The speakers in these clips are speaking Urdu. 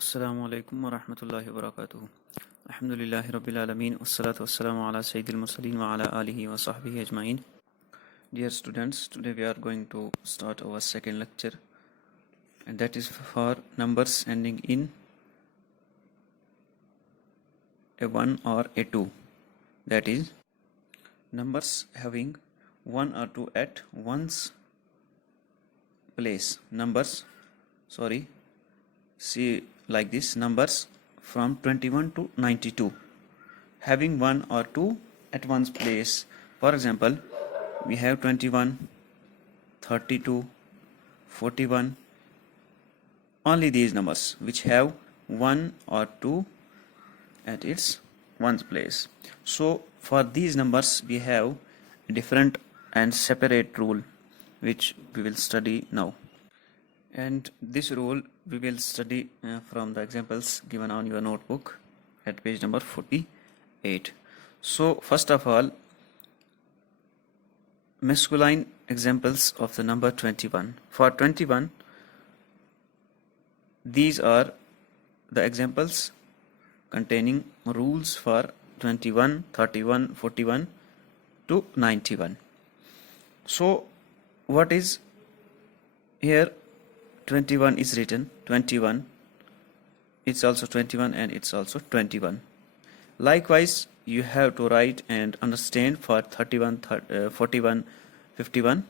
السلام علیکم ورحمۃ اللہ وبرکاتہ. الحمد للہ رب العالمین والصلاة والسلام علی سید المرسلین وعلی آلہ وصحبہ اجمعین. Dear students, today we are going to start our second lecture, and that is for numbers ending in a 1 or a 2. That is, numbers having 1 or 2 at one's place. See like this: numbers from 21 to 92 having 1 or 2 at one's place. For example, we have 21, 32, 41, only these numbers which have 1 or 2 at its one's place. So for these numbers we have a different and separate rule which we will study now, and this rule we will study from the examples given on your notebook at page number 48. So first of all, masculine examples of the number 21. For 21, these are the examples containing rules for 21, 31, 41 to 91. So what is here? 21 is written, 21, it's also 21, and it's also 21. Likewise, you have to write and understand for 31, 41, 51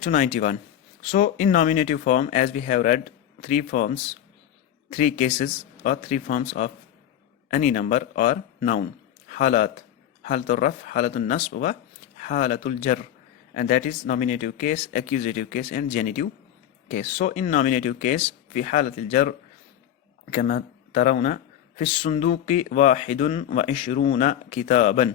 to 91. So in nominative form, as we have read, three cases or three forms of any number or noun: halat, halatul raf, halatul nasb, wa halatul jar, and that is nominative case, accusative case, and genitive case. So in nominative case, في حالة الجر كما ترون في الصندوق 21 كتابا.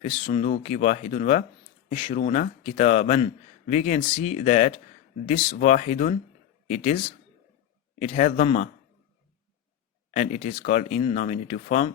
في الصندوق 21 كتابا. We can see that this wahidun, it has dhamma, and it is called in nominative form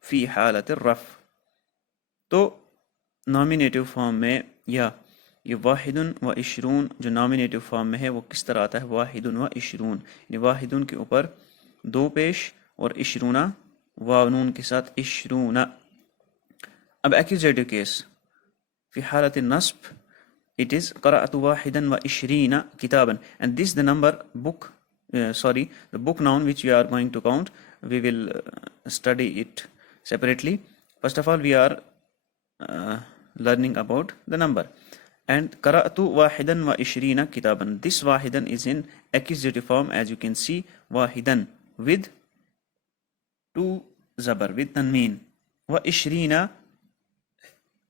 في حالة الرف. تو nominative form میں یا یہ واحدن و عشرون جو نامینیٹو فارم میں ہے وہ کس طرح آتا ہے؟ واحدن و عشرون، یعنی واحدن کے اوپر 2 پیش اور عشرونہ واو نون کے ساتھ عشرونہ. اب ایکوزیٹو کیس فی حالت النصب it is قرأت واحدا و عشرین کتابا, and this the number book the book noun which we are going to count. We will study it separately. First of all, we are learning about the number. And qara'tu wahidan wa ishrina kitaban. This wahidan is in accusative form, as you can see, wahidan with 2 zabar, with tanween. Wa ishrina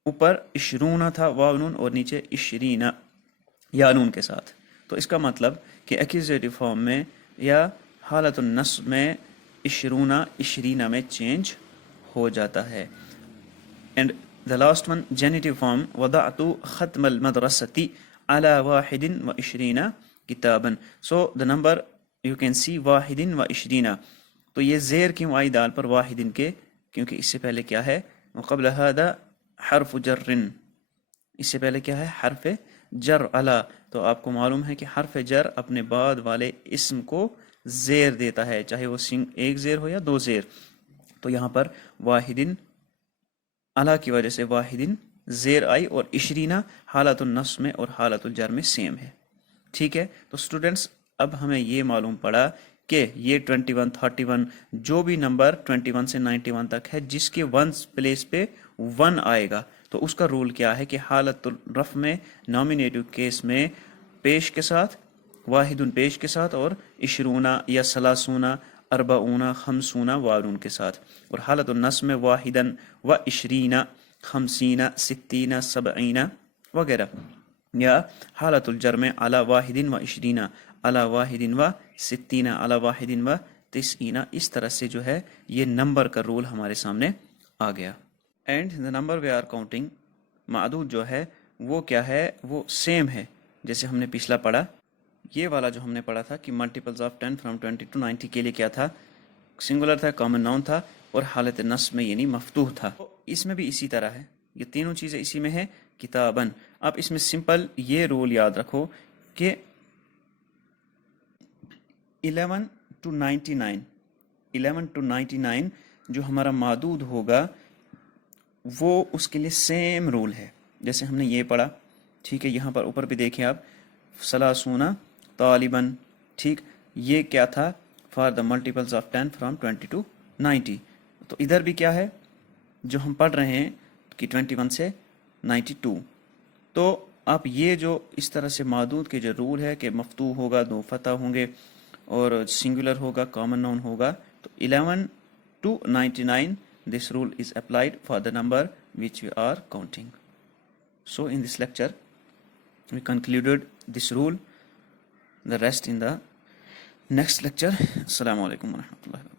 اوپر عشرونہ تھا واو نون اور نیچے عشرینہ یا نون کے ساتھ. تو اس کا مطلب کہ ایکوزیٹو فارم میں یا حالت النصب میں عشرونہ عشرینہ میں چینج ہو جاتا ہے. And the last one, genitive form, وضعت ختم المدرسة على 21 كتابا. So the number you can see 21. تو یہ زیر کیوں آئی دال پر واحدن کے؟ کیونکہ اس سے پہلے کیا ہے؟ وقبل هذا حرف جر. اس سے پہلے کیا ہے؟ حرف جر علا. تو آپ کو معلوم ہے کہ حرف جر اپنے بعد والے اسم کو زیر دیتا ہے، چاہے وہ ایک زیر ہو یا 2 زیر. تو یہاں پر واحدن علا کی وجہ سے واحدن زیر آئی، اور عشرینہ حالت النصب میں اور حالت الجر میں سیم ہے. ٹھیک ہے، تو اسٹوڈنٹس اب ہمیں یہ معلوم پڑا کہ یہ 21، 31 جو بھی نمبر 21 سے 91 تک ہے جس کے 1 پلیس پہ 1 آئے گا، تو اس کا رول کیا ہے کہ حالت الرف میں نامینیٹو کیس میں پیش کے ساتھ، واحدن پیش کے ساتھ، اور عشرونہ یا ثلاثونہ، اربعونہ، خمسونہ واؤن کے ساتھ، اور حالت النصب میں واحدن و عشرینہ، خمسینہ، ستینہ، سبعینہ وغیرہ، یا حالت الجر میں علی واحدن و عشرینہ، علی واحدن و ستینہ، علی واحدن و تسعینہ. اس طرح سے جو ہے یہ نمبر کا رول ہمارے سامنے آ گیا. And the number we are counting, معدود جو ہے وہ کیا ہے؟ وہ سیم ہے جیسے ہم نے پچھلا پڑھا. یہ والا جو ہم نے پڑھا تھا کہ ملٹیپلز آف 10 فرام 20 to 90 کے لیے کیا تھا؟ سنگولر تھا، کامن ناؤن تھا، اور حالت نصب میں یعنی مفتوح تھا. اس میں بھی اسی طرح ہے، یہ تینوں چیزیں اسی میں ہے کتابن. آپ اس میں سمپل یہ رول یاد رکھو کہ 11 to 99 11 to 99 جو ہمارا معدود ہوگا وہ اس کے لیے سیم رول ہے جیسے ہم نے یہ پڑھا. ٹھیک ہے, یہاں پر اوپر بھی دیکھیں آپ, سلاسونا طالباً. ٹھیک, یہ کیا تھا, for the multiples of 10 from 20 to 90. تو ادھر بھی کیا ہے جو ہم پڑھ رہے ہیں کہ 21 سے 92. تو آپ یہ جو اس طرح سے معدود کے جو رول ہے کہ مفتوح ہوگا, دو فتح ہوں گے اور سنگولر ہوگا, کامن نون ہوگا, تو 11 to 99 this rule is applied for the number which we are counting. So in this lecture we concluded this rule, the rest in the next lecture. Assalamu alaikum wa rahmatullahi wa barakatuh.